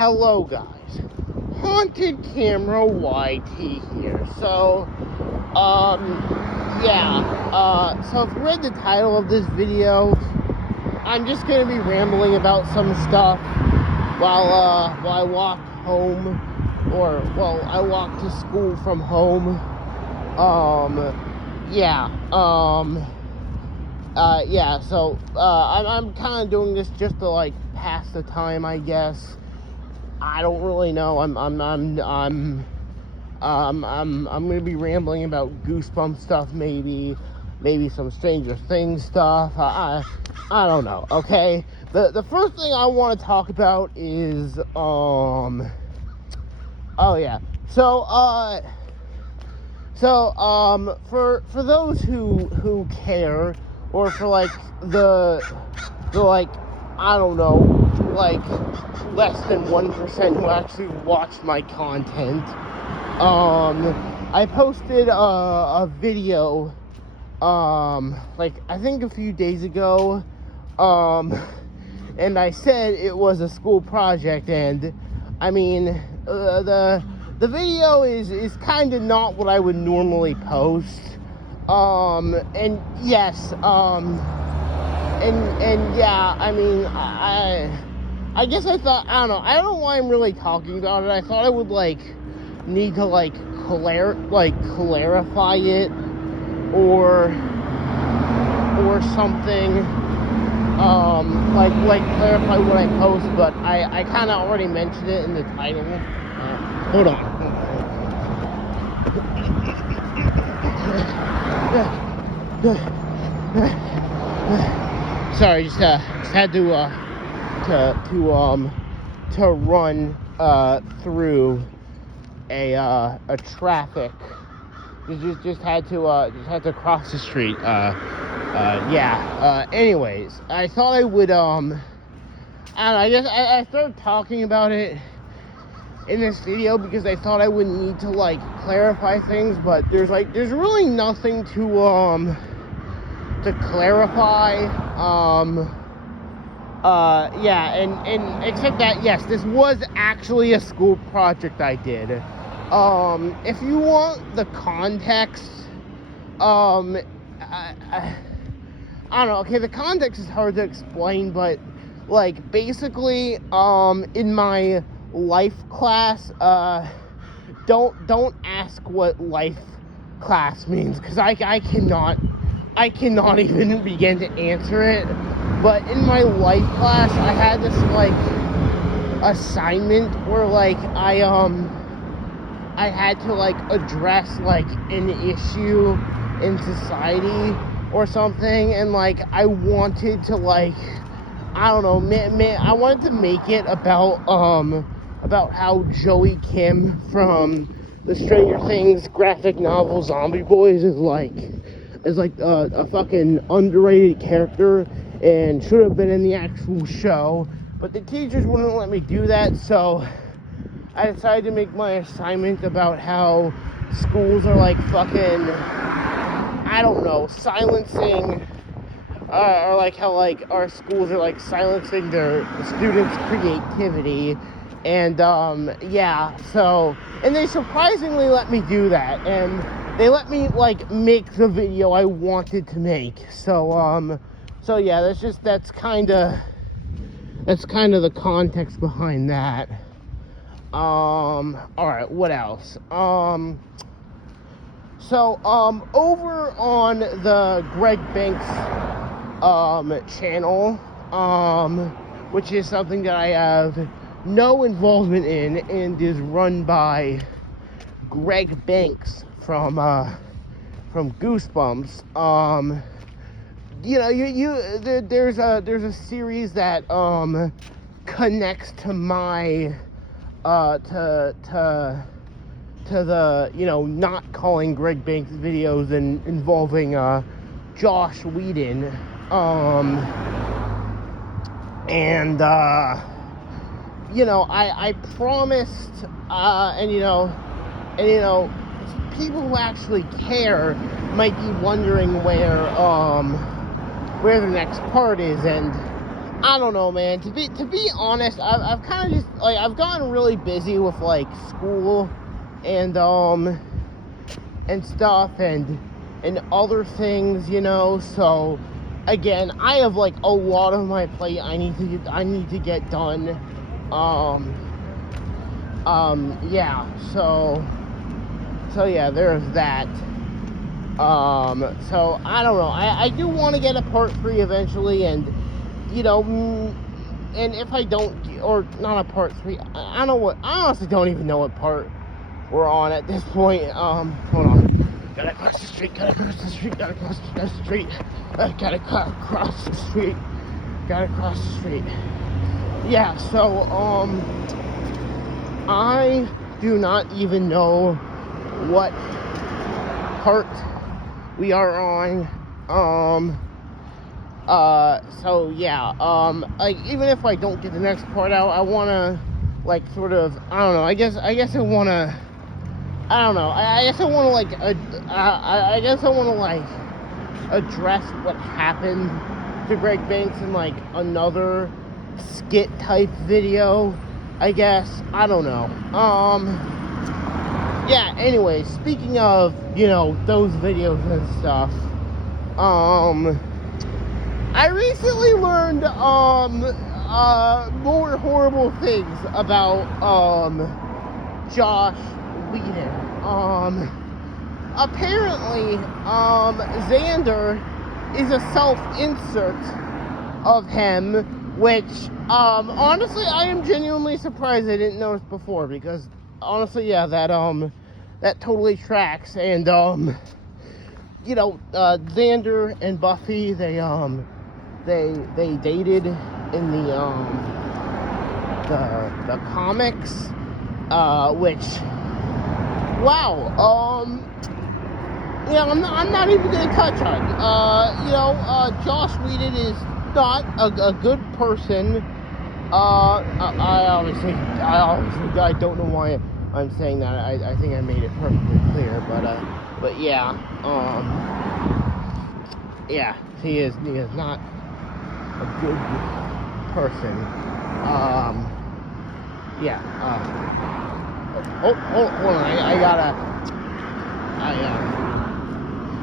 hello guys, Haunted Camera YT here. So if you read the title of this video, I'm just gonna be rambling about some stuff while I walk home, I walk to school from home. I'm kind of doing this just to like pass the time, I guess. I don't really know. I'm gonna be rambling about Goosebumps stuff, maybe some Stranger Things stuff. I don't know. Okay. The first thing I want to talk about is for those who care, or for like the I don't know, like less than 1% who actually watch my content, I posted a video I think a few days ago, and I said it was a school project, and I mean the video is kind of not what I would normally post, and yes, I guess I thought, I don't know why I'm really talking about it. I thought I would need to clarify it or something, clarify what I post, but I kind of already mentioned it in the title. Hold on. Sorry, just had to run through a traffic. Just had to cross the street. Anyways, I thought I would I guess I started talking about it in this video because I thought I would need to clarify things, but there's really nothing to clarify. And except that, yes, this was actually a school project I did. If you want the context, I don't know. Okay, the context is hard to explain, but basically, in my life class, don't ask what life class means, because I cannot even begin to answer it. But in my life class, I had this assignment where I had to address an issue in society or something, and I wanted to I don't know, I wanted to make it about how Joey Kim from the Stranger Things graphic novel Zombie Boys is a fucking underrated character and should have been in the actual show, but the teachers wouldn't let me do that, so I decided to make my assignment about how schools are fucking, I don't know, silencing, or how our schools are silencing the students' creativity, and and they surprisingly let me do that, and they let me make the video I wanted to make. So yeah, that's kind of the context behind that. Alright, what else? Over on the Greg Banks channel, which is something that I have no involvement in and is run by Greg Banks from Goosebumps. There's a series that connects to my to the not calling Greg Banks videos and involving Josh Whedon, I promised, people who actually care might be wondering where the next part is, and I don't know, man. To be honest, I've kind of just like I've gotten really busy with like school and stuff and other things, you know. So again, I have like a lot on my plate. I need to get done. Yeah. So yeah, there's that. So I don't know. I do want to get a part 3 eventually, and you know, and if I don't, or not a part 3, I don't know what. I honestly don't even know what part we're on at this point. Hold on. Gotta cross the street. Gotta cross the street. Gotta cross the street. Gotta cross the street. Gotta cross the street. Yeah. So I do not even know what part we are on. So yeah, like, even if I don't get the next part out, I wanna, like, sort of, I don't know, I guess I wanna, I don't know, I guess I wanna, like, I guess I wanna, like, address what happened to Greg Banks in, like, another skit type video, I guess. I don't know. Yeah, anyway, speaking of, you know, those videos and stuff, I recently learned, more horrible things about, Josh Whedon. Apparently, Xander is a self-insert of him, which, honestly, I am genuinely surprised I didn't notice before, because, honestly, yeah, that totally tracks, and, you know, Xander and Buffy, they dated in the comics, which, wow, yeah, I'm not even gonna touch on, you know, Josh Whedon is not a good person. I obviously I don't know why I'm saying that. I think I made it perfectly clear, but yeah, yeah, he is not a good person. Yeah. Hold on.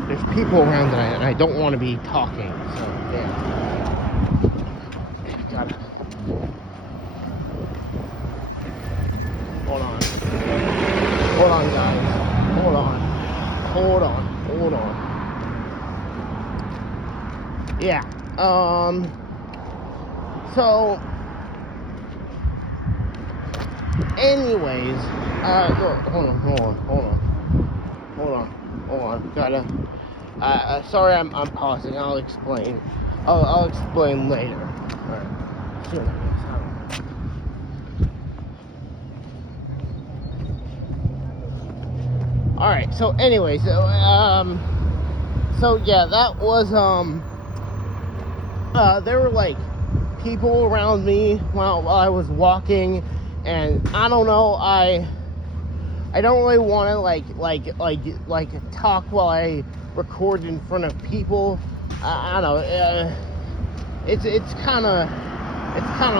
There's people around and I don't want to be talking. So yeah. Gotta. Hold on, guys. Hold on. Yeah. So, anyways, hold on. Gotta. Sorry, I'm pausing. I'll explain. I'll explain later. All right. Soon, I guess. I don't know. All right. So, anyways, so yeah, that was there were like people around me while I was walking, and I don't know, I don't really want to like talk while I record in front of people. I don't know, it's kind of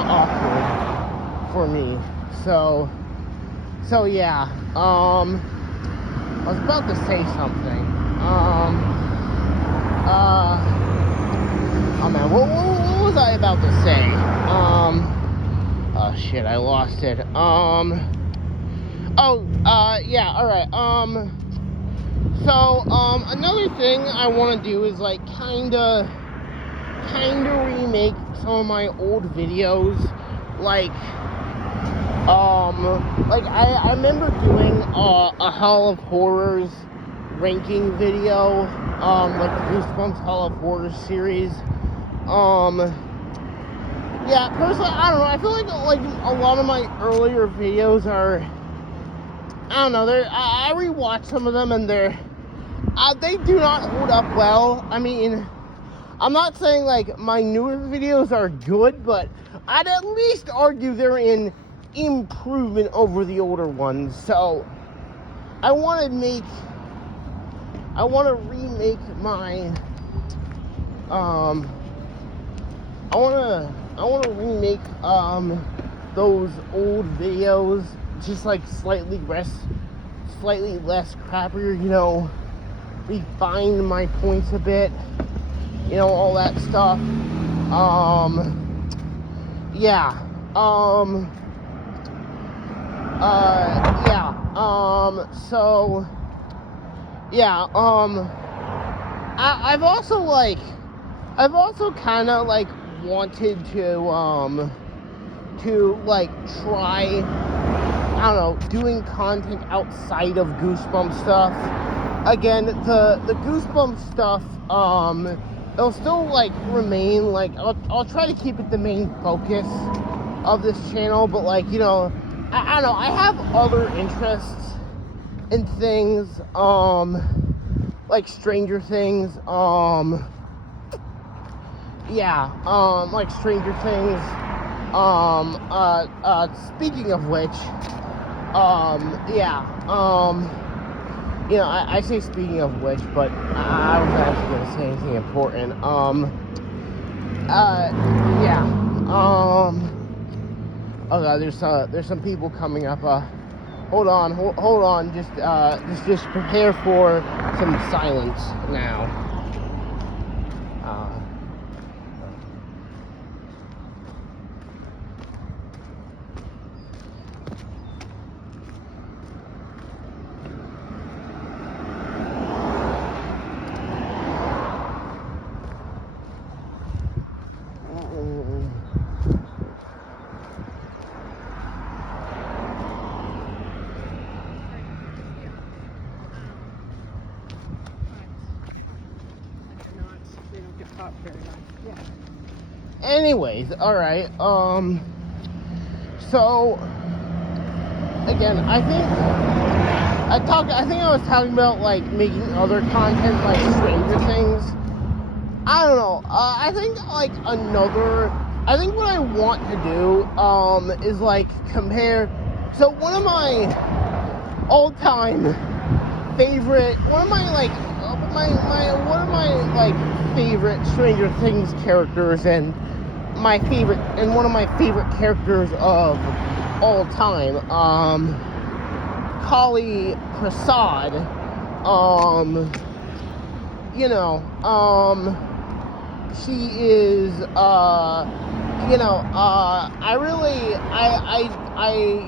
awkward for me. So yeah, I was about to say something. Oh man, what was I about to say? Oh shit, I lost it. Yeah, alright, so, another thing I want to do is, like, kinda remake some of my old videos, like, I remember doing, a Hall of Horrors ranking video, like the Goosebumps Hall of Horrors series. Yeah, personally, I don't know, I feel like a lot of my earlier videos are, I don't know, I rewatch some of them and they do not hold up well. I mean, I'm not saying like my newer videos are good, but I'd at least argue they're in improvement over the older ones. So I want to remake my I want to remake those old videos, just like slightly less crappier, you know, refine my points a bit, you know, all that stuff. Yeah. So yeah, I've also kind of like wanted to like try, I don't know, doing content outside of Goosebumps stuff. Again, the Goosebumps stuff, it'll still like remain like, I'll try to keep it the main focus of this channel, but like, you know, I don't know, I have other interests in things, like Stranger Things, like Stranger Things, speaking of which, you know, I say speaking of which, but I wasn't actually going to say anything important, oh god, there's some people coming up, hold on, just prepare for some silence now. Anyways, alright, so, again, I think I was talking about, like, making other content, like Stranger Things. I don't know, I think what I want to do, is, like, compare, so one of my all-time favorite, one of my favorite Stranger Things characters, and one of my favorite characters of all time, Kali Prasad, you know, she is, you know,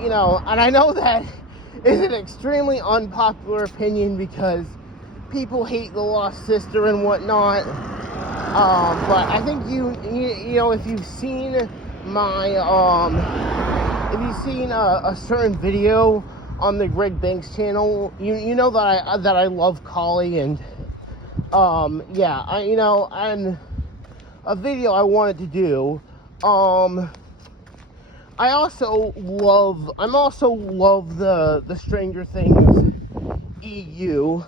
you know, and I know that is an extremely unpopular opinion because people hate the Lost Sister and whatnot, but I think you know, if you've seen my, if you've seen a certain video on the Greg Banks channel, you know that I love Kali, and, yeah, you know, and a video I wanted to do, I also love the Stranger Things EU,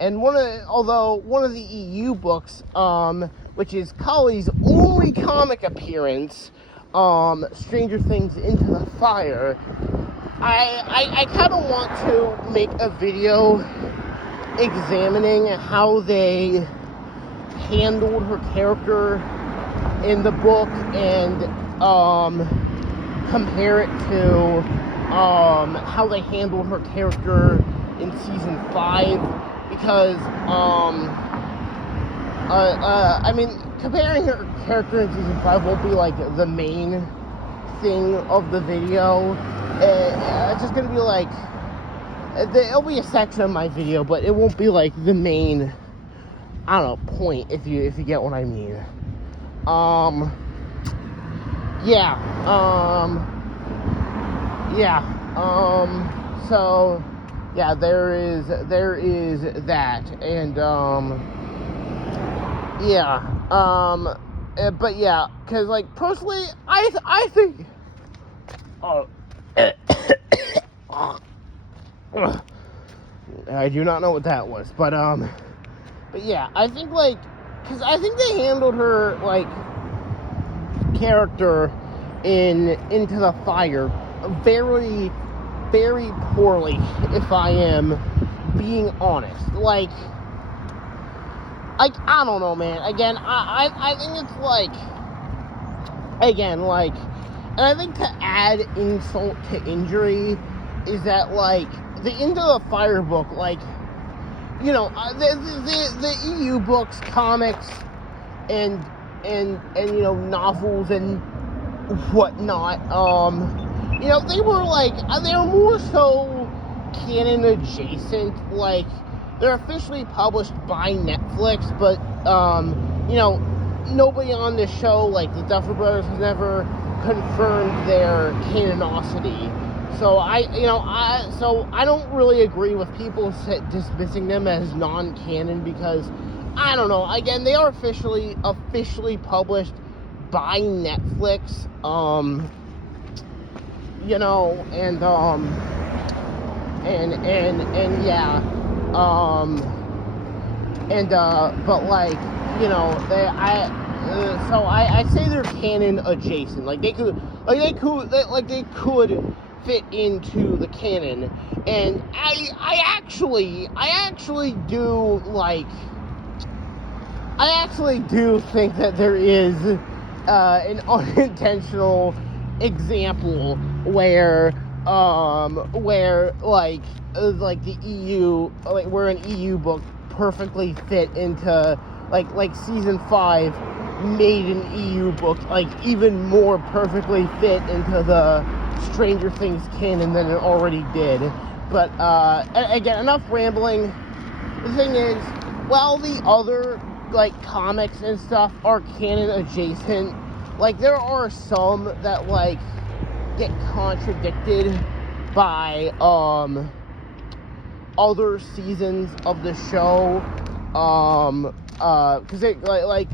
and one of the EU books, which is Kali's only comic appearance, Stranger Things Into the Fire, I kind of want to make a video examining how they handled her character in the book, and compare it to how they handled her character in season 5, because I mean, comparing her character in season 5 won't be like the main thing of the video. It's just gonna be like, it'll be a section of my video, but it won't be like the main, I don't know, point, if you get what I mean. So yeah, there is that, and but yeah, because like personally, I think, I do not know what that was, but yeah, I think, like, because I think they handled her, like, character in Into the Fire very, very poorly, if I am being honest. Like, like, I don't know, man. Again, I think it's like, again, like, and I think to add insult to injury is that, like, the Into the Fire book, like, you know, the EU books, comics, and you know, novels and whatnot, you know, they were more so canon adjacent. Like, they're officially published by Netflix, but you know, nobody on the show, like the Duffer Brothers, has never confirmed their canonicity. So I don't really agree with people dismissing them as non-canon, because I don't know. Again, they are officially published by Netflix. You know, and yeah, but, like, you know, so I say they're canon adjacent. Like, they could fit into the canon, and I actually do think that there is an unintentional example where like the EU, like, where an EU book perfectly fit into, like season 5 made an EU book, like, even more perfectly fit into the Stranger Things canon than it already did. But again, enough rambling. The thing is, while the other, like, comics and stuff are canon adjacent, like, there are some that, like, get contradicted by other seasons of the show, because it, like,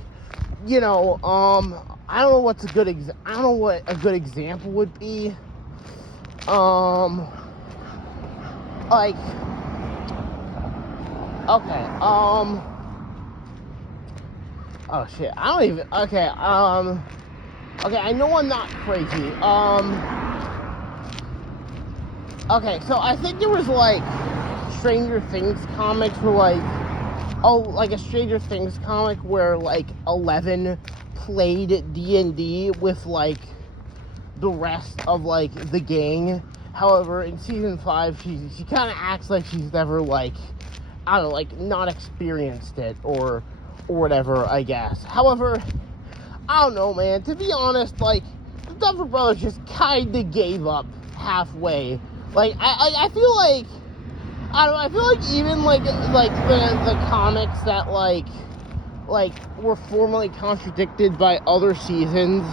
you know, I don't know what a good example would be. Like, okay, oh shit, I don't even, okay, I know I'm not crazy, okay, so I think there was, like, Stranger Things comics where, like, like a Stranger Things comic where, like, 11 played D&D with, like, the rest of, like, the gang. However, in season 5, she kind of acts like she's never, like, I don't know, like, not experienced it, or whatever, I guess. However, I don't know, man. To be honest, like, the Duffer Brothers just kind of gave up halfway. Like, I feel like, I don't know, I feel like even, like the comics that, like, were formerly contradicted by other seasons,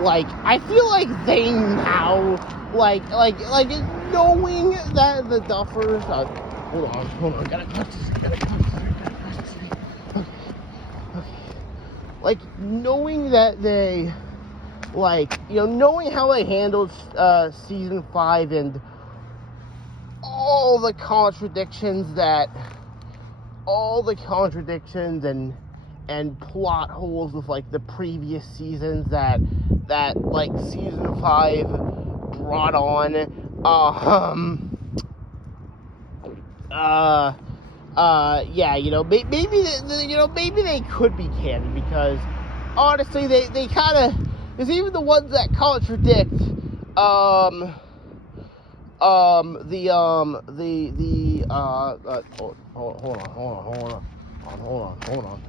like, I feel like they now, like, knowing that the Duffers, hold on, gotta cut this, okay, like, knowing that they, like, you know, knowing how they handled, season 5, and all the contradictions and plot holes with, like, the previous seasons that like, season 5 brought on, yeah, you know, maybe they could be canon, because honestly, they kind of, because even the ones that contradict, hold on.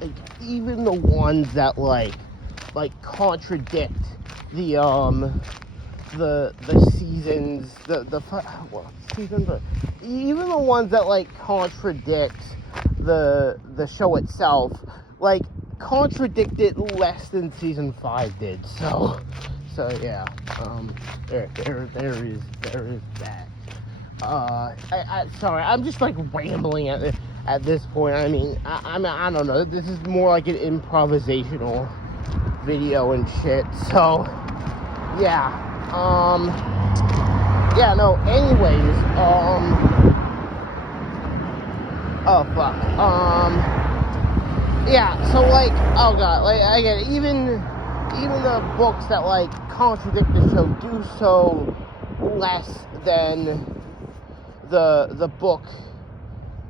Like, even the ones that, like contradict the seasons, season, but even the ones that, like, contradict the show itself, like, contradict it less than season 5 did. So yeah, there is that. Sorry, I'm just, like, rambling at this point. I mean, I don't know. This is more like an improvisational video and shit. So yeah, no. Anyways, oh fuck. Yeah, so like, oh god, like again, even the books that like contradict the show do so less than the book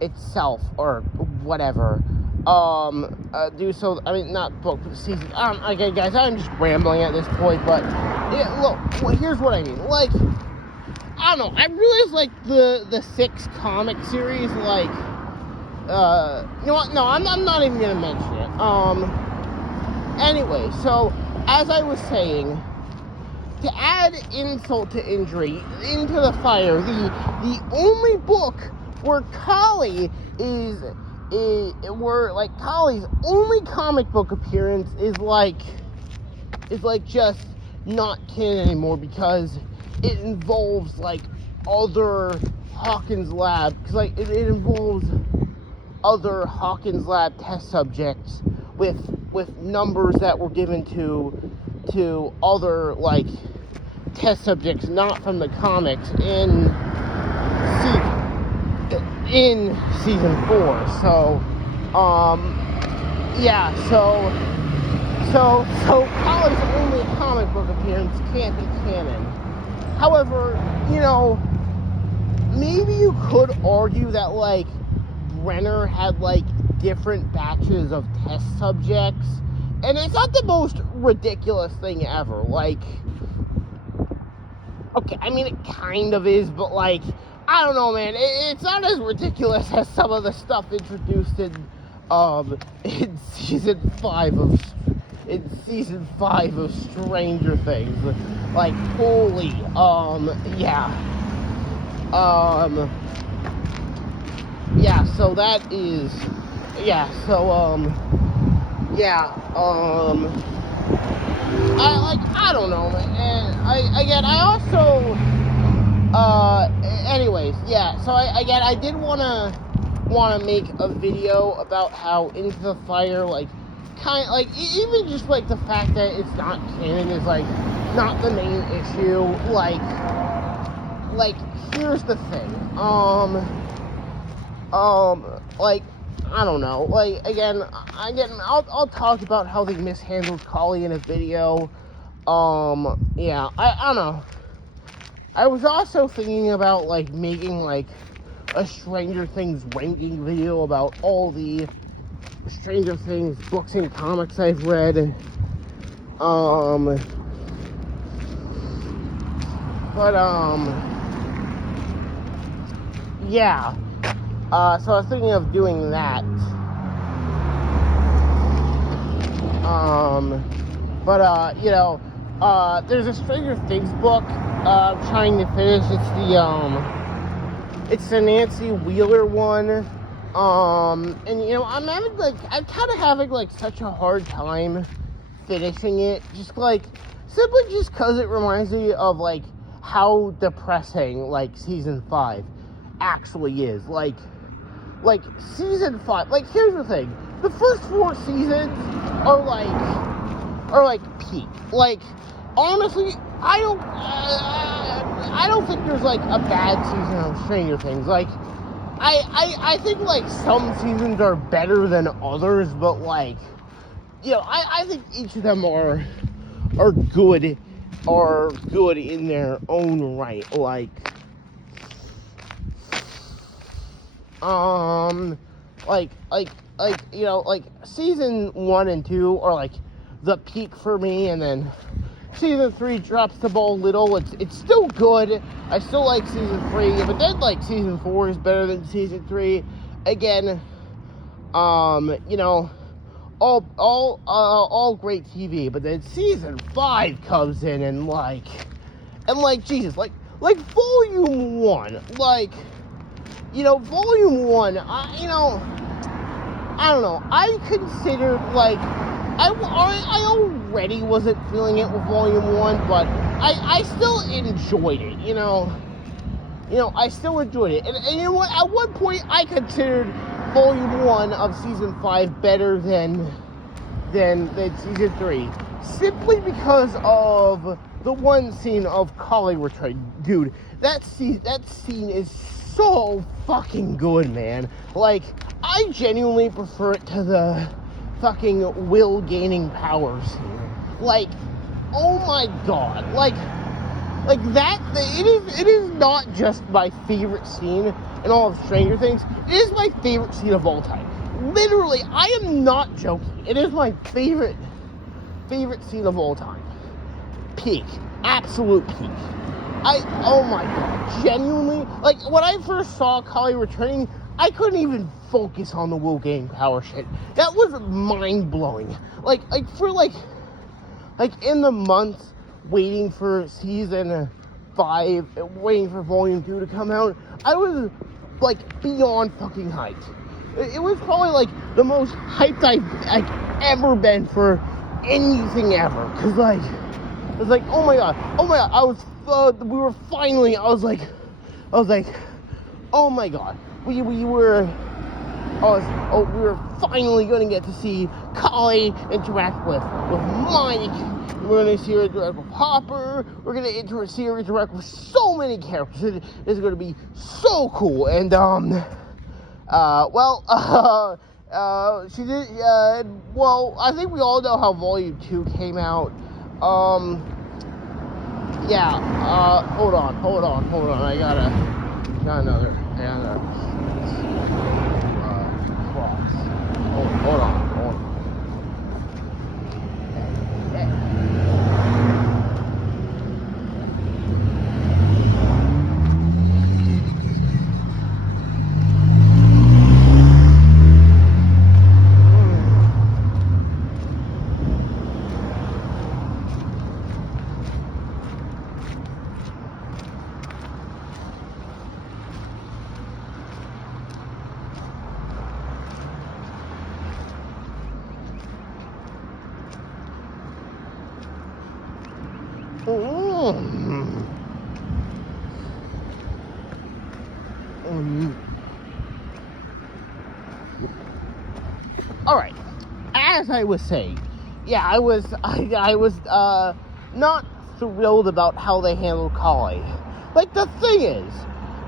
itself or whatever. Do so. I mean, not book, but season. Okay, guys, I'm just rambling at this point, but yeah, look. Well, here's what I mean. Like, I don't know. I realize like the 6 comic series, like. You know what? No, I'm not even gonna mention it. Anyway, so as I was saying, to add insult to injury, Into the Fire, the only book where Kali where like Kali's only comic book appearance is like just not canon anymore because it involves like other Hawkins Lab, because like it involves other Hawkins Lab test subjects with numbers that were given to other like test subjects not from the comics in season 4. So yeah, so Collins' only comic book appearance can't be canon. However, you know, maybe you could argue that like Brenner had like different batches of test subjects, and it's not the most ridiculous thing ever. Like, okay, I mean it kind of is, but like, I don't know, man. It's not as ridiculous as some of the stuff introduced in season 5 of Stranger Things. Like, holy, yeah. Yeah, so that is, yeah, so, yeah, I don't know, man, I also, anyways, yeah, so I did wanna make a video about how Into the Fire, like, kind of, like, even just, like, the fact that it's not canon is, like, not the main issue. Like, here's the thing, like, I don't know, like, again, I'll talk about how they mishandled Kali in a video. Yeah, I don't know. I was also thinking about, like, making, like, a Stranger Things ranking video about all the Stranger Things books and comics I've read. Yeah. So I was thinking of doing that. You know, there's a Stranger Things book I'm trying to finish. It's the Nancy Wheeler one. And you know, I'm kind of having like such a hard time finishing it. Simply just because it reminds me of like how depressing like season 5 actually is. Like season 5, like, here's the thing, the first 4 seasons are like peak. Like, honestly, I don't think there's like a bad season of Stranger Things. Like, I think like some seasons are better than others, but like, you know, I think each of them are good in their own right. Like, you know, like, season 1 and 2 are, like, the peak for me, and then season 3 drops the ball a little. It's still good. I still like season 3, but then, like, season 4 is better than season 3. Again, you know, all great TV, but then season 5 comes in, and, Jesus, like, volume 1, like, you know, volume 1, you know, I don't know, I considered, like, I already wasn't feeling it with volume 1, but I still enjoyed it, you know, I still enjoyed it, and you know what, at one point, I considered volume 1 of season 5 better than season 3, simply because of the one scene of Kali return. Dude, that scene is so fucking good, man. Like, I genuinely prefer it to the fucking will gaining power scene. Like, oh my god. Like that, it is not just my favorite scene in all of Stranger Things. It is my favorite scene of all time. Literally, I am not joking. It is my favorite scene of all time. Peak. Absolute peak. Oh my god, genuinely, like, when I first saw Kali returning, I couldn't even focus on the will gain power shit. That was mind-blowing. Like, in the months waiting for season 5, waiting for volume 2 to come out, I was, like, beyond fucking hyped. It was probably, like, the most hyped I've ever been for anything ever, because, like, it was like, oh my god, I was oh my god, we were finally gonna get to see Kali interact with Mike. We're gonna see her interact with Hopper. We're gonna see her interact with so many characters. It's gonna be so cool. And she did. Well, I think we all know how Volume 2 came out. Yeah, hold on. I got another cross. Hold on. Alright, as I was saying, yeah, I was not thrilled about how they handled Kali. Like, the thing is,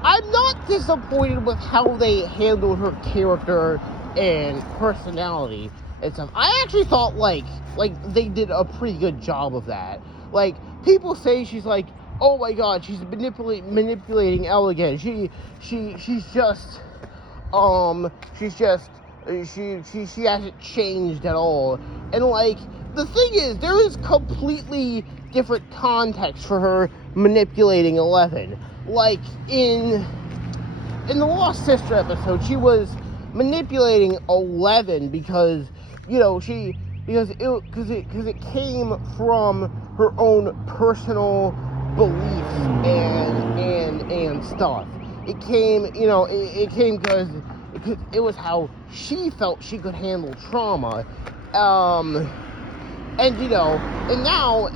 I'm not disappointed with how they handled her character and personality and stuff. I actually thought, like they did a pretty good job of that. Like, people say she's like, oh my god, she's manipulating Elle again. She hasn't changed at all. And, like, the thing is, there is completely different context for her manipulating Eleven. Like, in the Lost Sister episode, she was manipulating 11 because, you know, because it came from her own personal beliefs and stuff. It came, you know, it came because it was how she felt she could handle trauma. And, you know, and now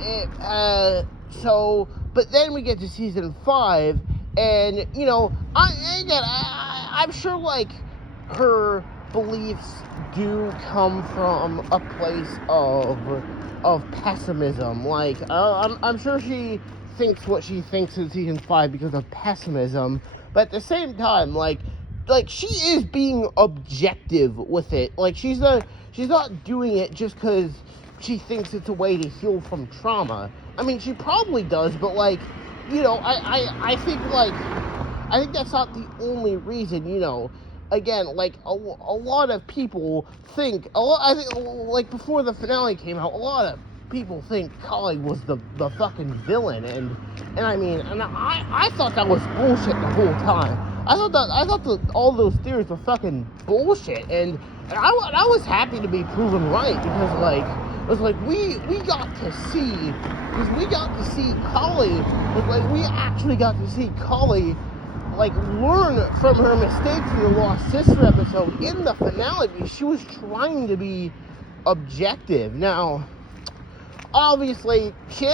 but then we get to season 5, and, you know, I'm sure, like, her beliefs do come from a place of pessimism. Like, I'm sure she thinks what she thinks in season 5 because of pessimism, but at the same time, like she is being objective with it. Like, she's not doing it just because she thinks it's a way to heal from trauma. I mean, she probably does, but, like, you know, I think that's not the only reason, you know. Again, like, a lot of people think, I think, like, before the finale came out, a lot of people think Kali was the fucking villain, and I mean, and I thought that was bullshit the whole time. I thought all those theories were fucking bullshit, and I was happy to be proven right, because, like, it was like, we got to see Kali, like, we actually got to see Kali, like, learn from her mistakes in the Lost Sister episode in the finale, because she was trying to be objective. Now, obviously, she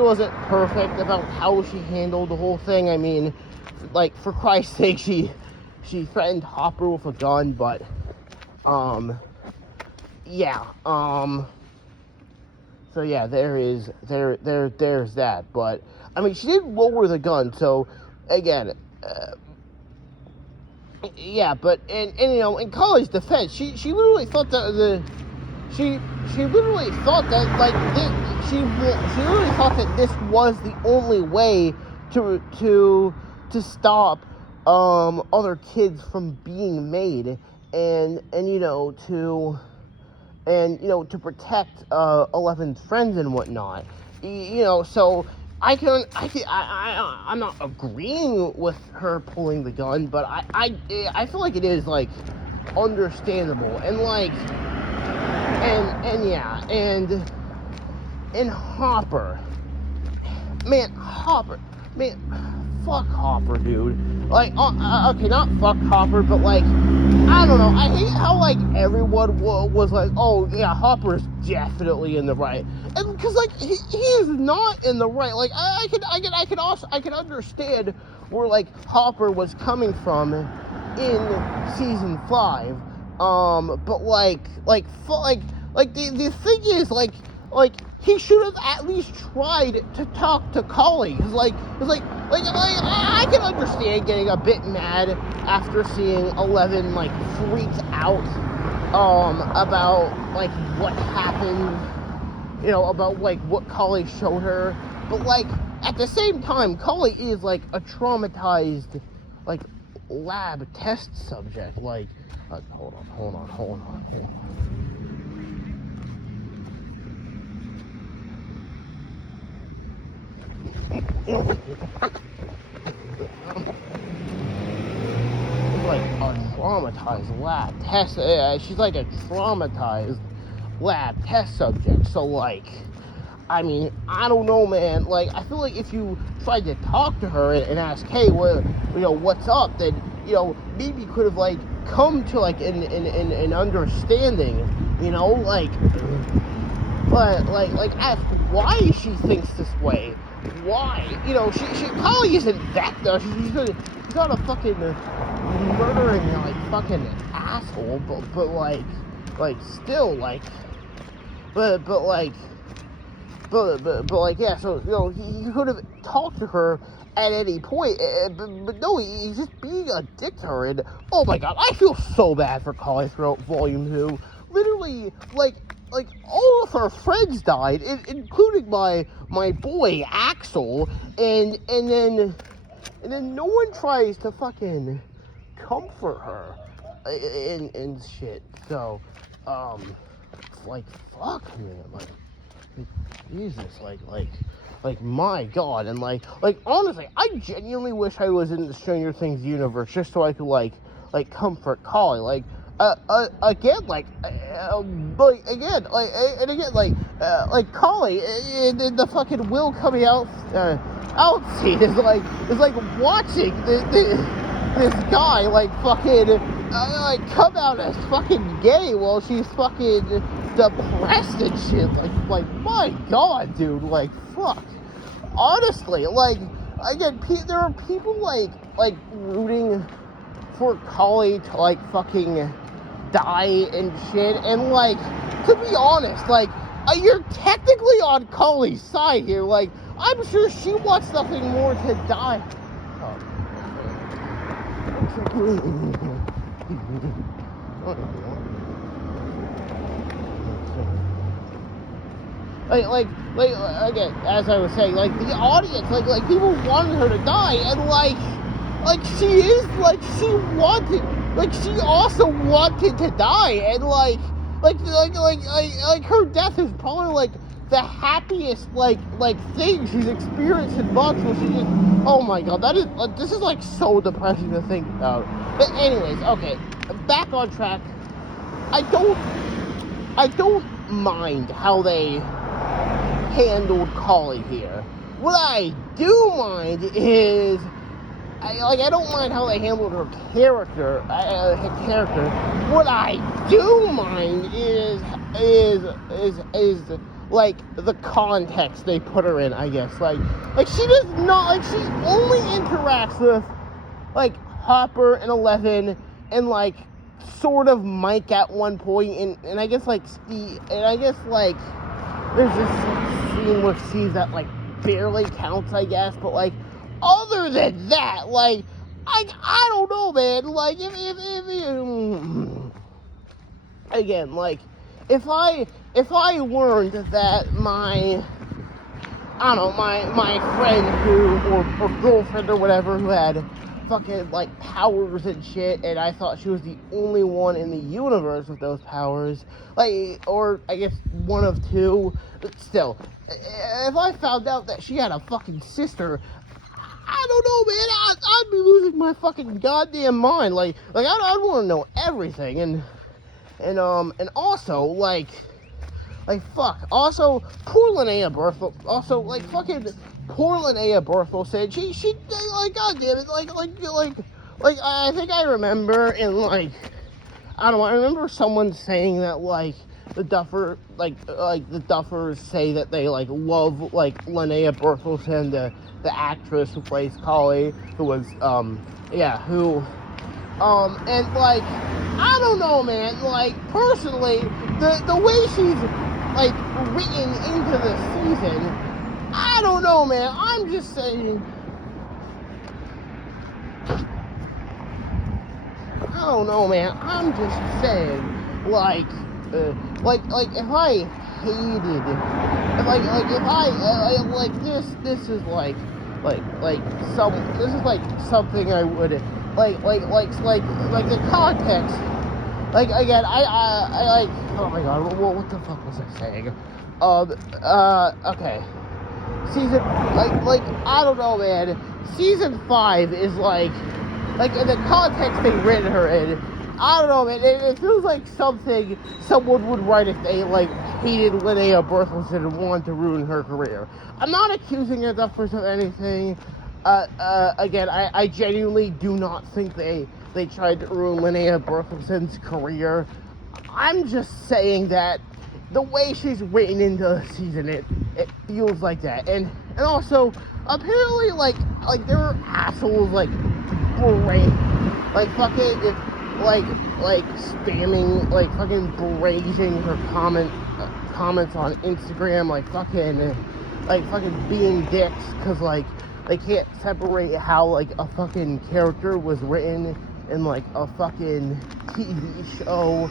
wasn't perfect about how she handled the whole thing. I mean, like, for Christ's sake, she threatened Hopper with a gun, but, yeah, so yeah, there's that, but, I mean, she did lower the gun, so, again, yeah, but in Collie's defense, she literally thought that she literally thought that like she literally thought that this was the only way to stop other kids from being made, and to protect 11's friends and whatnot. So I'm not agreeing with her pulling the gun, but I feel like it is like understandable, and like and yeah, and Hopper, man, fuck Hopper, dude. Like, okay, not fuck Hopper, but like, I don't know. I hate how like everyone was like, oh yeah, Hopper's definitely in the right, and because like he is not in the right. Like I can understand where like Hopper was coming from in season 5, but the thing is like he should have at least tried to talk to Collie. Like I can understand getting a bit mad after seeing 11 like freak out about like what happened, about like what Collie showed her. But like at the same time, Collie is like a traumatized like lab test subject. Like hold on. Like a traumatized lab test. She's like a traumatized lab test subject. So like, I mean, I don't know, man. Like, I feel like if you tried to talk to her and ask, hey, what's up? Then maybe you could have like come to like an understanding. Like, but like ask why she thinks this way. Why? She Collie isn't that though. She's not a fucking murdering like fucking asshole. But like still like, but like yeah. So he could have talked to her at any point. But no, he's just being a dick to her. And oh my god, I feel so bad for Collie throughout Volume 2. Literally, like all of her friends died, including my boy Axel, and then no one tries to fucking comfort her and shit. So it's like fuck, man. Like Jesus, like my god. And like honestly, I genuinely wish I was in the Stranger Things universe just so I could like comfort Collie. Like Collie in the fucking Will coming out scene is like watching this guy like fucking like come out as fucking gay while she's fucking depressed and shit. Like my god, dude. Like fuck. Honestly, like again, there are people like rooting for Collie to like fucking die and shit, and like to be honest, like you're technically on Collie's side here. Like I'm sure she wants nothing more to die. Like again, as I was saying, like the audience, like people wanted her to die, and like she is like she also wanted to die, and like her death is probably like the happiest like thing she's experienced in months. Where she just, oh my god, this is like so depressing to think about. But anyways, okay, back on track. I don't mind how they handled Collie here. What I do mind is I don't mind how they handled her character. What I do mind is like the context they put her in. I guess like she does not, like she only interacts with like Hopper and 11 and like sort of Mike at one point, and I guess like Steve, and I guess like there's this scene with Steve that like barely counts, I guess, but like other than that, like I don't know, man. Like, again, like, if I learned that my, I don't know, my friend or girlfriend or whatever who had fucking, like, powers and shit, and I thought she was the only one in the universe with those powers, like, or I guess one of two, but still, if I found out that she had a fucking sister, I don't know, man, I'd be losing my fucking goddamn mind, like, I'd want to know everything, and also, like, fuck. Also, poor Linnea Berthel. Also, like, fucking poor Linnea Berthel said she, like, goddamn it, like, I think I remember in, like, I don't know, I remember someone saying that, like, the Duffers say that they, like, love, like, Linnea Berthelsson, the actress who plays Collie, who was, and, like, I don't know, man, like, personally, the way she's, like, written into the season, I don't know, man, I'm just saying, I don't know, man, I'm just saying, like, if I hated, if I, like, this is, this is, like, something I would, like, the context, like, again, I like, oh my god, what the fuck was I saying? Okay. Season, I don't know, man. Season 5 is, like, in the context they written her in, I don't know, man, it feels like something someone would write if they, like, hated Linnea Berthelsson and wanted to ruin her career. I'm not accusing the Duffers of anything. Again, I genuinely do not think they tried to ruin Linnea Berthelsson's career. I'm just saying that the way she's written into the season, it feels like that. And also, apparently, like there are assholes, like, fucking, like spamming, like, fucking braising her comments on Instagram, like, fucking being dicks, because, like, they can't separate how, like, a fucking character was written in, like, a fucking TV show,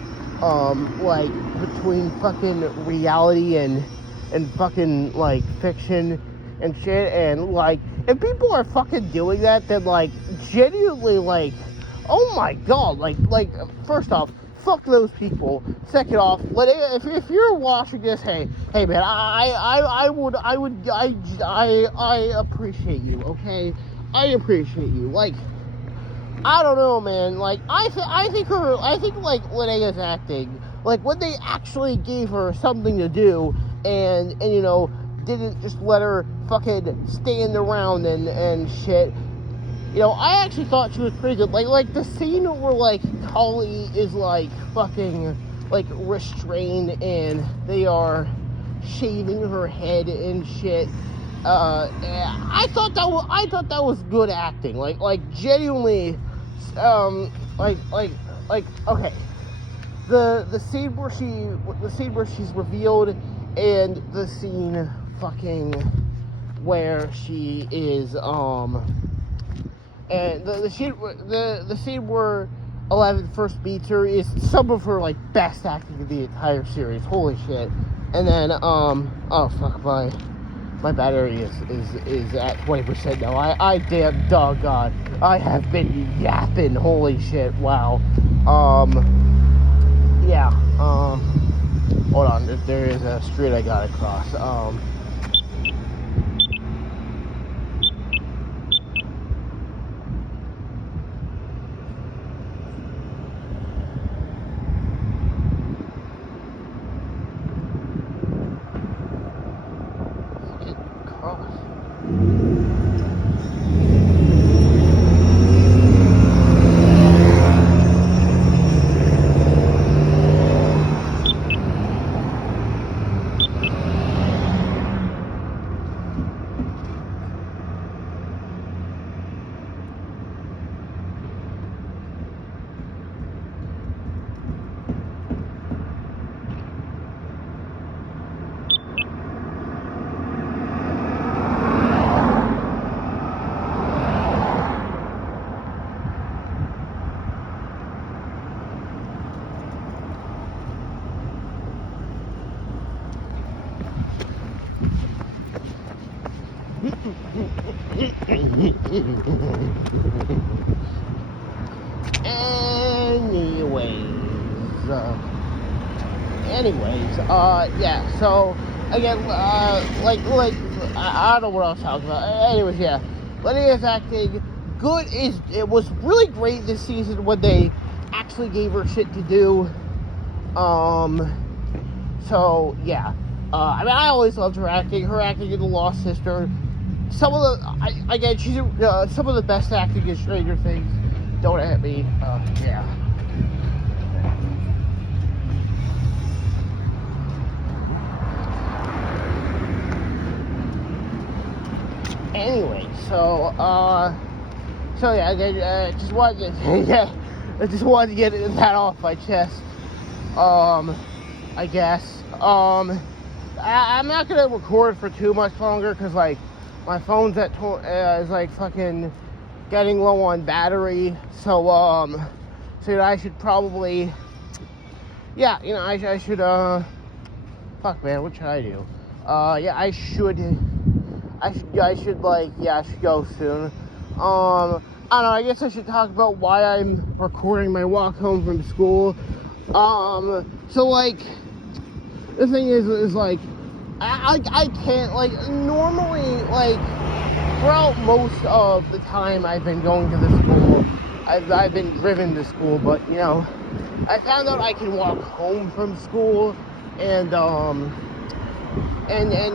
like, between fucking reality and fucking, like, fiction and shit, and, like, if people are fucking doing that, then, like, genuinely, like, oh my god, like, first off, fuck those people. Second off, if you're watching this, hey man, I appreciate you, okay? I appreciate you. Like, I don't know, man. Like, I think like Linnea's acting, like, when they actually gave her something to do, and you know, didn't just let her fucking stand around and shit. You know, I actually thought she was pretty good. Like the scene where, like, Collie is, like, fucking, like, restrained and they are shaving her head and shit. I thought that was good acting. Like genuinely, okay. The scene where she's revealed, and the scene fucking where she is and the scene where 11 first meets her is some of her, like, best acting in the entire series. Holy shit. And then oh fuck, my battery is at 20% now. I damn doggone, I have been yapping. Holy shit. Wow. Yeah. Hold on, there is a street I gotta cross. Yeah, so, again, I don't know what I was talking about. Anyways, yeah, Lydia's acting, it was really great this season when they actually gave her shit to do, so, yeah, I mean, I always loved her acting in The Lost Sister. Some of the, she's some of the best acting in Stranger Things. Don't at me. Yeah. Anyway, so yeah, I just wanted to, yeah, I just wanted to get that off my chest. I guess. I'm not gonna record for too much longer because like my phone's is like fucking getting low on battery. So I should probably, yeah, I should fuck, man, what should I do? Yeah, I should like, yeah, I should go soon. I don't know, I guess I should talk about why I'm recording my walk home from school. So like, the thing is like, I can't, like, normally, like, throughout most of the time I've been going to the school, I've been driven to school, but, I found out I can walk home from school, and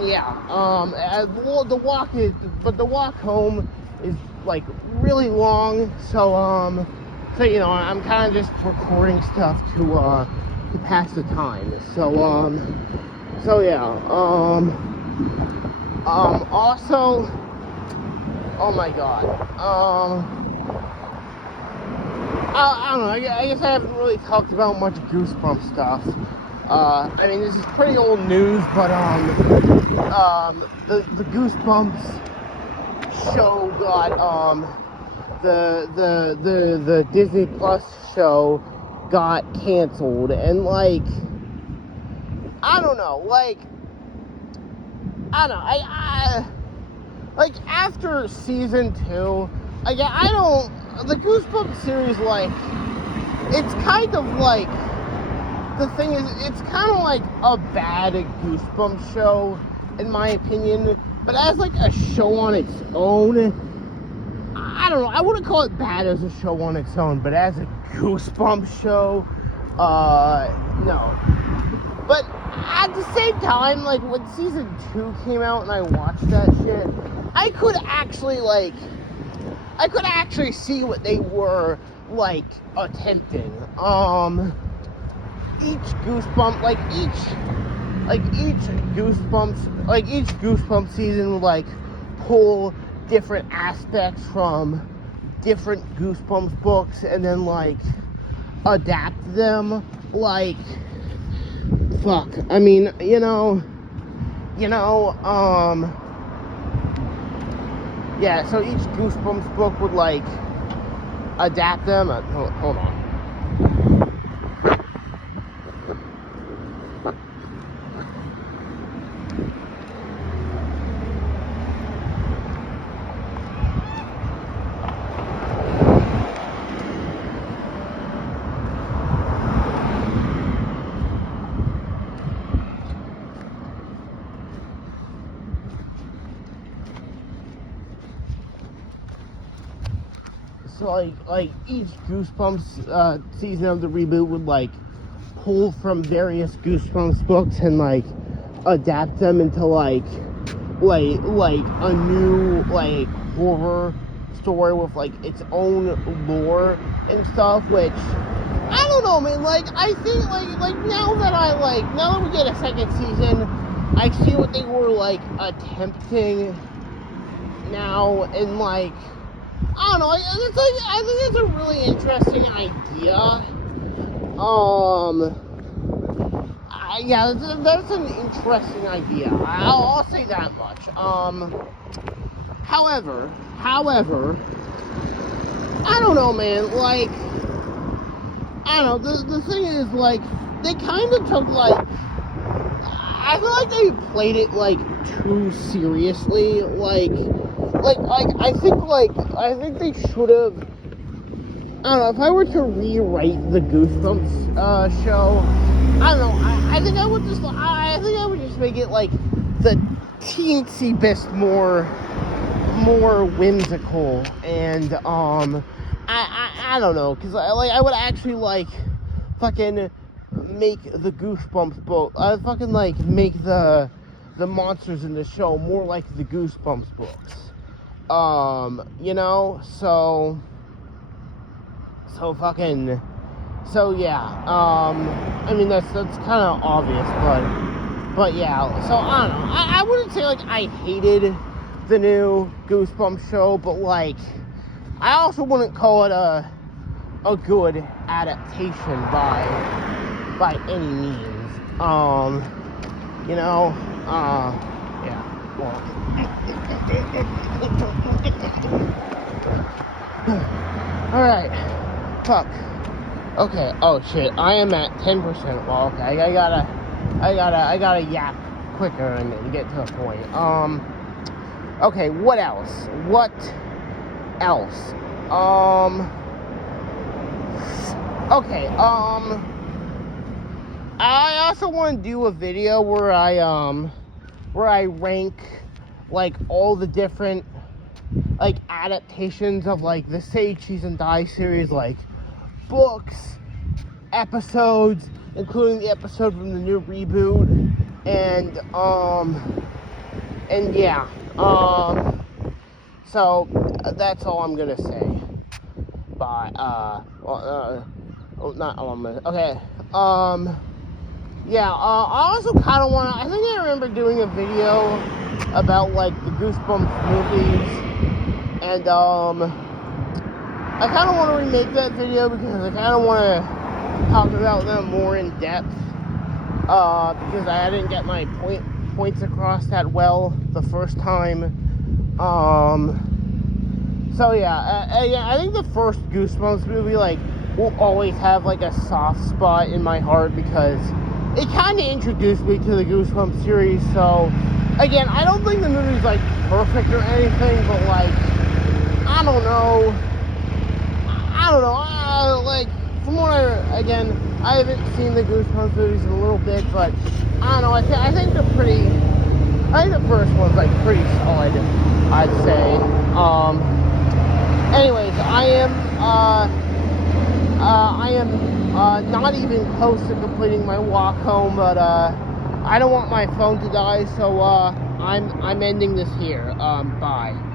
yeah, the walk home is, like, really long, so I'm kind of just recording stuff to pass the time, so yeah, also, oh my god, I don't know, I guess I haven't really talked about much Goosebumps stuff. I mean, this is pretty old news, but, the Goosebumps show got, the Disney Plus show got canceled, and, like, I don't know, like, after season 2, the Goosebumps series, like, it's kind of like, the thing is, it's kind of like a bad Goosebumps show, in my opinion, but as, like, a show on its own, I don't know, I wouldn't call it bad as a show on its own, but as a Goosebumps show, no. But at the same time, like, when season 2 came out and I watched that shit, I could actually see what they were, like, attempting. Each Goosebumps season would, like, pull different aspects from different Goosebumps books and then, like, adapt them, like, fuck, I mean, yeah, so each Goosebumps book would, like, adapt them, hold on. So, like each Goosebumps season of the reboot would, like, pull from various Goosebumps books and, like, adapt them into, like a new, like, horror story with, like, its own lore and stuff, which, I don't know, man, like, I think, like, now that we get a second season, I see what they were, like, attempting now, and, like, I don't know, I think it's a really interesting idea. Yeah, that's an interesting idea. I'll say that much. However, I don't know, man, like, I don't know, the thing is, like, they kind of took, like, I feel like they played it like too seriously. I think they should have. I don't know, if I were to rewrite the Goosebumps show, I don't know. I think I would just make it like the teensy bit more whimsical, and I don't know, because I would actually like fucking make the Goosebumps book. I fucking like make the monsters in the show more like the Goosebumps books. You know, so yeah. I mean that's kind of obvious, but yeah. So I don't know. I wouldn't say like I hated the new Goosebumps show, but like I also wouldn't call it a good adaptation by any means. You know, yeah. Well. All right. Fuck. Okay. Oh shit. I am at 10%. Well, okay. I gotta yap quicker and get to the point. Okay. What else? Okay. I also want to do a video where I rank like all the different like adaptations of like the Say Cheese and Die series, like books, episodes, including the episode from the new reboot, and yeah, so that's all I'm gonna say. Bye. Not all I'm gonna. Okay. Yeah. I also kind of want to. I think I remember doing a video about like the Goosebumps movies, and I kind of want to remake that video because I kind of want to talk about them more in depth, because I didn't get my points across that well the first time. So yeah, I think the first Goosebumps movie like will always have like a soft spot in my heart because it kind of introduced me to the Goosebumps series. So again, I don't think the movie's like perfect or anything, but like I don't know. Like, from what I haven't seen the Goosebumps movies in a little bit, but I don't know. I think they're pretty. I think the first one's like pretty solid, I'd say. Anyways, I am not even close to completing my walk home, but I don't want my phone to die, so I'm ending this here. Bye.